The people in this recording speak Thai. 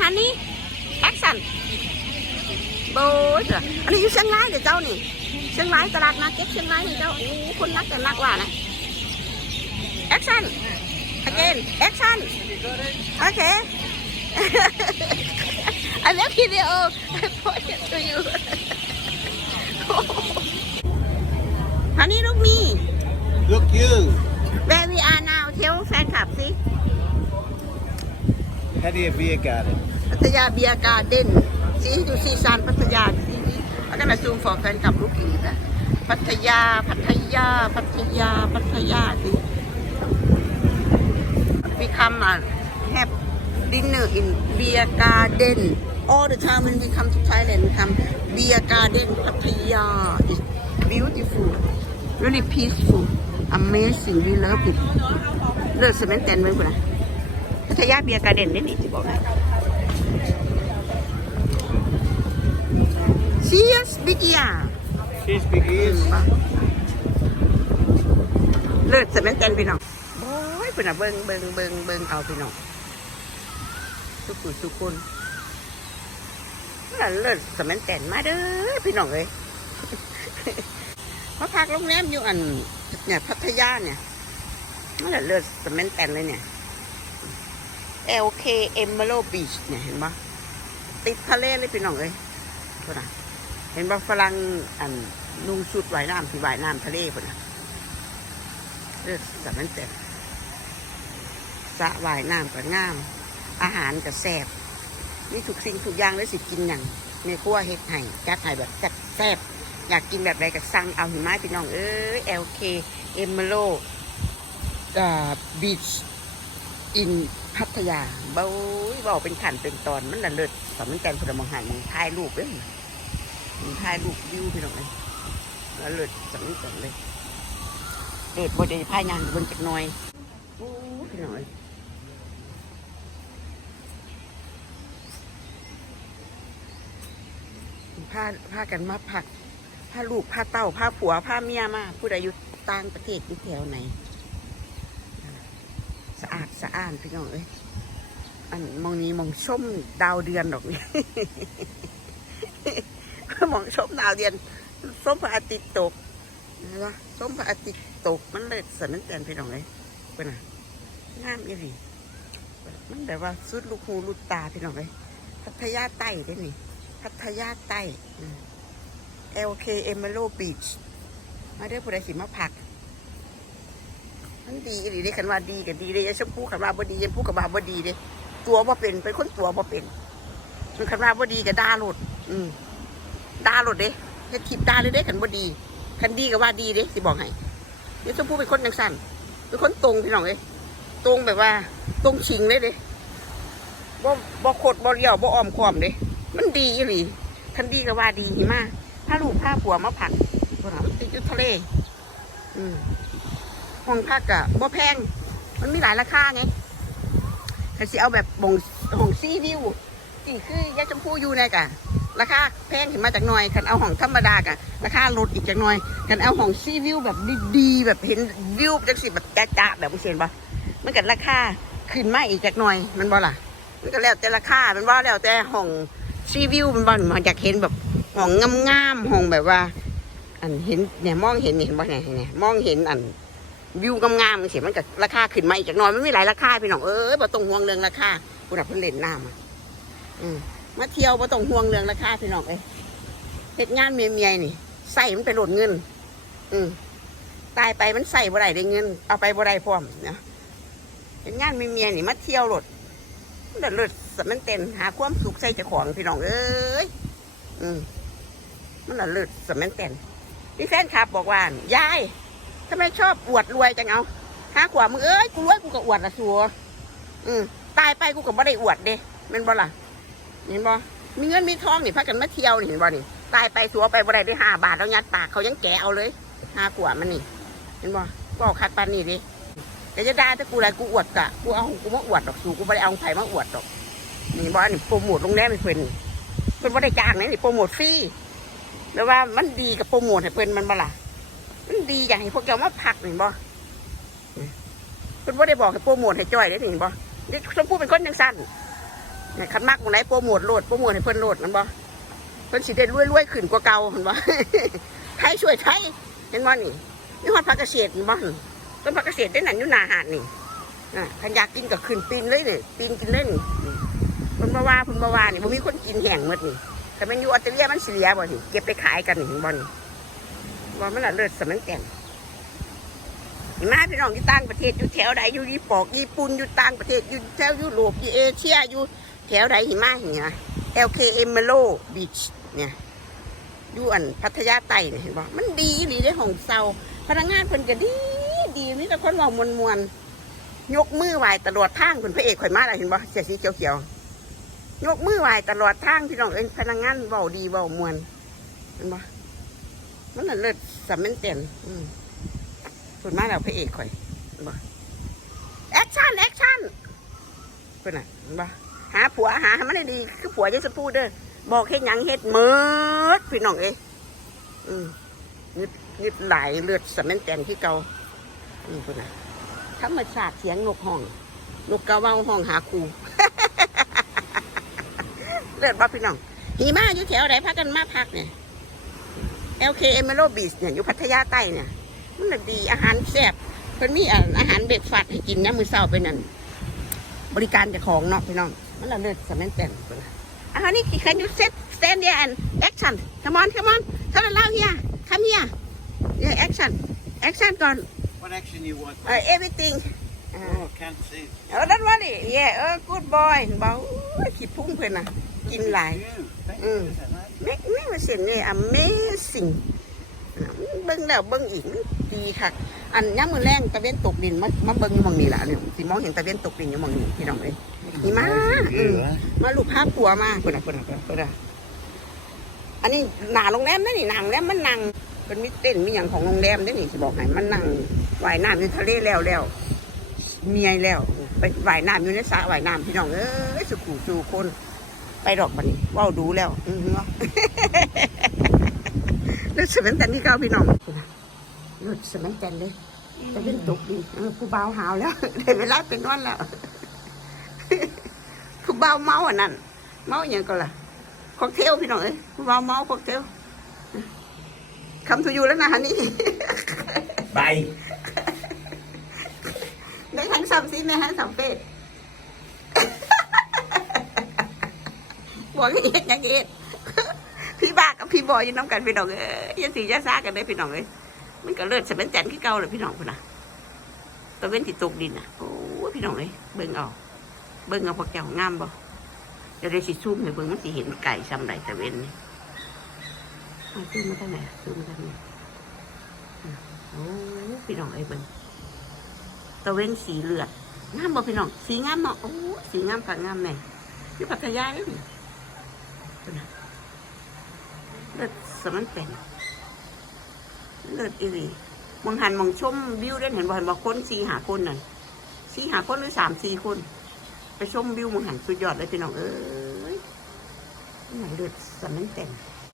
ฮันนี่แอคชั่นโบยเหรออันนี้อยู่เชียงรายเดี๋ยวเจ้านี่เชียงรายตลาดมาร์เก็ตเชียงรายนี่เจ้าโอ้คนนักแต่นักว่านะแอคชั่น again action okay I make video I post it to you Honey look me Look you. where we are now tell แฟน คลับสิ How do you beer garden? พัทยาเบียร์การ์เด้นซีดูซีซานพัทยาซีแล้วก็มาซูมฟอร์แฟนกับลูกอีกนะพัทยาพัทยาพัทยาพัทยาสิ we come and have dinner in beer garden all the time when we come to Thailand we come beer garden พัทยา is beautiful really peaceful amazing we love it เลิศสมัยแต่นไว้กูนะ พัทยาเบียร์การ์เด้นนี่นี่จะบอกนะ Cheers big ear Cheers, big ears. เลิศสมัยแต่นพี่น้องโอ้ยพี่น้องเบิ่งเบิ่งเบิ่งเบิ่งเอาพี่น้องทุกคนทุกคนนั่นเลิศสมัยแต่นมาเด้อพี่น้องเอ้ยมาพักโรงแรมอยู่อันเนี่ยพัทยาเนี่ยนั่นแหละเลิศสมัยแต่นเลยเนี่ย LK Emerald Beach เนี่ยเห็นปะติดทะเลเลยพี่น้องเอ้ยพุ่นน่ะเห็นปะฝรั่งอันนุ่งชุดว่ายน้ำที่ว่ายน้ำทะเลพุ่นน่ะเลือดแต่มันเต็มสะว่ายน้ำก็งาม อาหารก็แซ่บนี่ทุกสิ่งทุกอย่างเลยสิกินอย่างในครัวเฮ็ดให้จัดให้แบบจัดแซ่บอยากกินแบบไรก็สั่งเอาหิมะพี่น้องเอ้ย LK Emerald อ่า Beach อินพัทยาเบ้าเบาเป็นขันเป็นตอนมันละเลิศสำมันแกนพลมองหายมึงถ่ายรูปเลยมึงถ่ายรูปวิวพี่น้องเลยละเลิศสำมันแกนเลยเด็ดบไดพายงานบนจักหน่อยโอ้พี่น้องเอ้ยพาพากันมาผักพาลูกพาเต้าพาผัวพาเมียมาผู้ใดอยู่ต่างประเทศอยู่แถวไหน สะอาดสะอ้านพี่น้องเอ้ยอันมองนี้มองส้มดาวเดือนดอกนี่มองส้มดาวเดือนส้มพระอาทิตย์ตกนะส้มพระอาทิตย์ตกมันเลยสนั่นแตนพี่น้องเลยเป็นน่ะงามอีหลีมันแบบว่าสุดลูกหูลูกตาพี่น้องเลยพัทยาใต้ได้นี่พัทยาใต้อืม LK Emerald Beach มาเด้อผู้ใดสิมาพัก มันดีอีหลีเด้คันว่าดีกับดีเด้ยชมพู่คันว่าบ่ดียายพูกับว่าบ่ดีเด้ตัวบ่เป็นเป็นคนตัวบ่เป็นมันคันว่าบ่ดีก็ด่าโลดอืมด่าโลดเด้เฮ็ดคลิปด่าเลยเด้คันบ่ดีคันดีก็ว่าดีเด้สิบอกให้ยายวชมพู่เป็นคนจังซั่นเป็นคนตรงพี่น้องเอ้ยตรงแบบว่า ตรงชิงเลยเด้บ่บ่โคดบ่เลี้ยวบ่อ้อมค้อมเด้มันดีอีหลีคันดีก็ว่าดีหิมะถ้าลูกพาผัวมาผักบ่ล่ะติดอยู่ทะเล อืม ห้องพักอะบ่แพง มันมีหลายราคาไงถ้าสิเอาแบบบงห้องซีวิวที่คือยาชมพูอยู่เนี่ยกะราคาแพงขึ้นมาจากหน่อยคันเอาห้องธรรมดากะราคาลดอีกจากหน่อยคันเอาห้องซีวิวแบบดีๆแบบเห็นวิวจังสิแบบจ้าๆแบบเห็นปะมันก็ราคาขึ้นมาอีกจากหน่อยมันบ่ล่ะมันก็แล้วแต่ราคามันว่าแล้วแต่ห้องซีวิวมันบ่มันอยากเห็นแบบห้องงามๆห้องแบบว่า อันเห็นเนี่ยมองเห็นเห็นบ่เนี่ยเนี่ยมองเห็นอัน วิวงามๆเสียมันก็ราคาขึ้นมาอีกจากน้อยมันมีหลายราคาพี่น้องเอ้ยบ่ต้องห่วงเรื่องราคาผู้ดับเพิ่นเล่นน้ำอะอืมมาเที่ยวบ่ต้องห่วงเรื่องราคาพี่น้องเอ้ยเฮ็ดงานเมียๆนี่ใส่มันไปโหลดเงิน อืมตายไปมันใส่บ่ได้ได้เงิน เอาไปบ่ได้พร้อมเนาะเฮ็ดงานเมียๆนี่มาเที่ยวโหลดมันเดือดเลือดสมันเต้นหาความสุขใส่เจ้าของพี่น้องเอ้ยอืมมันเดือดเลือดสมันเต้นพี่แฟนคลับบอกว่ายาย ทำไมชอบอวดรวยจังเอาห้าขวามึงเอ้ยกูรวยกูก็อวดละสัวอืมตายไปกูก็บ่ได้อวดเด้มันบ่ล่ะเห็นบ่มีเงินมีทองนี่พากันมาเที่ยวนี่เห็นบ่นี่ตายไปสัวไปบ่ได้ได้ห้าบาทแล้วยัดปากเขายังแกเอาเลยห้าขวามันนี่ เห็นบ่ก็คัดปานนี่ดิแต่จะได่าถ้ากูอะไรกูอวดกะกูเอากูมาอวดดอกสูกูบ่ได้เอาไผมาอวดดอกนี่บ่อันนี้โปรโมทโรงแรมเพิ่นนี่เพิ่อนบ่ได้จ้างนะนี่โปรโมทฟรีแล้วว่ามันดีกับโปรโมทให้เพิ่อนมันบ่ล่ะ มันดีอย่างให้พวกเจ้ามาพักหนึ่งบ่คุณว่าได้บอกให้โปรโมทให้จ้อยได้หนึ่งบ่นี่ชมพู่เป็นคนยังสั้นเนี่ยคันมากหมองไหนโปรโมทโหลดโปรโมทให้เพิ่นโหลดนั่นบ่เพิ่นสิได้รวยๆขึ้นกว่าเก่าเห็นบ่ไทยช่วยไทยเห็นบ่นี่นี่ฮอดผักเกษตรเห็นบ่ต้นผักเกษตรได้นั่นอยู่หน้าหาดนี่อะคันอยากกินก็ขึ้นปีนเลยนี่ปีนกินเลยนี่นี่เพิ่นบ่ว่าเพิ่นบ่ว่านี่บ่มีคนกินแห้งหมดนี่แต่มันอยู่ออสเตรเลียมันสิเหลียบ่นี่เก็บไปขายกันนี่เห็นบ่นี่ ว่ามันละเลิศสมันแต่งหิมาพี่น้องอยู่ต่างประเทศอยู่แถวใดอยู่ญี่ปุ่นญี่ปุ่นอยู่ต่างประเทศอยู่แถวยุโรปอยู่เอเชียอยู่แถวใดหิมะเหี่ย LKM Melo Beach เนี่ยอยู่อันพัทยาใต้เนี่ยเห็นบ่มันดีหรือได้ของเซาพนักงานเพิ่นก็ดีดีมีแต่คนเว้ามวนมวนๆยกมือไหวตลอดทางเพิ่นพระเอกข่อยมาแล้วเห็นบ่เสียสีเขียวๆยวยกมือไหวตลอดทางพี่น้องเอ้ยพนักงานเว้าดีเว้ามวนเห็นบ่ มันน่ะเลิศสำเม็นเต็นอืมส่วนมากเราพระเอกข่อยบ่แอคชั่นแอคชั่นเป็นน่ะเห็นบ่หาผัวหาให้มันได้ดี คือผัวจะพูดเด้อบอกเฮ็ดหยังเฮ็ดเมิดพี่น้องเอ้ยอืมนิดนิดไหลเลือดสะแมันแตนที่เก่าอืมเป็นน่ะธรรมชาติเสียงนกห้อง นกกระว้าห้องหาครูเลือดบ่พี่น้องหิมะอยู่แถวไหนพักกันมาพักเนี่ย LK Emerald Beach เนี่ยอยู่พัทยาใต้เนี่ยมันน่ะดีอาหารแซ่บเพิ่นมีอ่าอาหารเบรกฟาสต์ให้กินนะมื้อเช้าไปนั่นบริการเจ้าของเนาะพี่น้องมันละเลิศสมัยแต่นเพิ่นน่ะอ่านี่ can you set stand there and action come on come on come on now here come here yeah action action ก่อน What action you want? uh, everything Oh, can't see. เออ that one yeah เออ good boy บอกอู้ยขี้พุ่งเพิ่นน่ะกินหลาย You. Thank Mm. you. Is that nice? ไม่ไม่มาเสียงนี่ amazing อะเบิ้งแล้วเบิ้งอีกมันดีค่ะ อันย่ามมือแรงตะเวนตกดินมามาเบิ้งอยู่หมองนี้แหละเนี่ยสิมองเห็นตะเวนตกดินอยู่หมองนี้พี่น้องเลยนี่มา Good อืม view, huh? มาลูกภาพปัวมาคนน่ะคนน่ะคนน่ะอันนี้หนาโรงแรมนั่นนี่หนางโรงแรมมันนั่งเป็นมิเต้นมีอย่างของโรงแรมได้นี่สิบอกให้มันนั่งว่ายน้ำอยู่ทะเลแล้วแล้วเมียแล้ว ไปว่ายน้ำอยู่ในสระว่ายน้ำพี่น้องเอ้ยสุขุสู่คน ไปดอกบันนี้เว้าดูแล้วอือเนาะรถสมันแตนที่เก้าพี่น้องรถสมันแตนเลยจะเป็นตกดีเออผู้เบาวหาวแล้วได้เวลาเป็นนอนแล้วผู้เบาวเมาอันนั้นเมาอย่างก็ล่ะค็อกเทลพี่น้องเอ้ยผู้เบาวเมาค็อกเทลคำทูยูแล้วนะฮันนี่ Bye. ในทั้งซัมซีในทั้งซัมเฟส บอกให้เอ็ดยังเอ็ดพี่บ้ากับพี่บอยยู่น้ำกันพี่น้องเอ้ยยันสียาซากันได้พี่น้องเอ้ยมันก็เลิศสมันแจนขี้เก่าเลยพี่น้องพุ่นนะตะเว้นที่ตกดินน่ะโอ้พี่น้องเอ้ยเบิ่งเอาเบิ่งเอาพวกเจ้างามบ่เดี๋ยวได้สิซูมให้เบิ่งมันสิเห็นไก่ซ้ำใดตะเว้นนี่เอาซูมมาทางไหนซูมมาทางไหนโอ้พี่น้องเอ้เบิ่งตะเว้นสีเลือดงามบ่พี่น้องสีงามเนาะโอ้สีงามค่ะงามแน่อยู่พัทยาเลยนี่พุ่นนะ เลือดสมันเป็นเลือดอีรีมองหันมองชมวิวได้เห็นบ่เห็นบ่คนสี่หาคนน่ะสี่หาคนหรือสามสี่คน ไปชมวิวมองหันสุดยอดเลยพี่น้องเอ้ยเลือดสมันเป็น